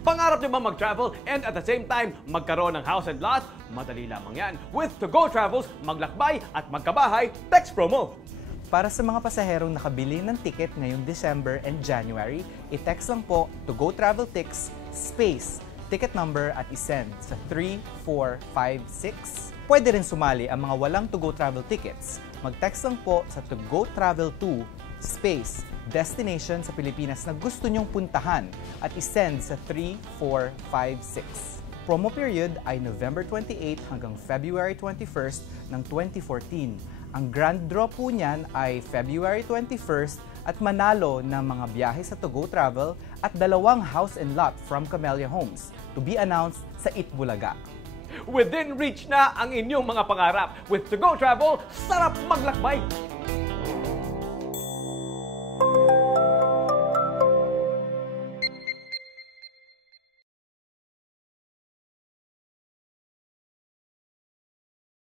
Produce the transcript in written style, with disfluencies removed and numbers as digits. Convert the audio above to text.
Pangarap nyo ba mag-travel and at the same time magkaroon ng house and lot? Madali lamang yan. With To Go Travels, maglakbay at magkabahay, text promo. Para sa mga pasaherong nakabili ng ticket ngayong December and January, i-text lang po To Go Travel Tix space ticket number at isend sa 3456. Pwede rin sumali ang mga walang To Go Travel tickets. Mag-text lang po sa To Go Travel 2 space destination sa Pilipinas na gusto nyong puntahan at isend sa 3456. Promo period ay November 28 hanggang February 21st ng 2014. Ang grand draw po niyan ay February 21st at manalo ng mga biyahe sa To Go Travel at 2 house and lot from Camellia Homes to be announced sa Itbulaga. Within reach na ang inyong mga pangarap. With To Go Travel, sarap maglakbay!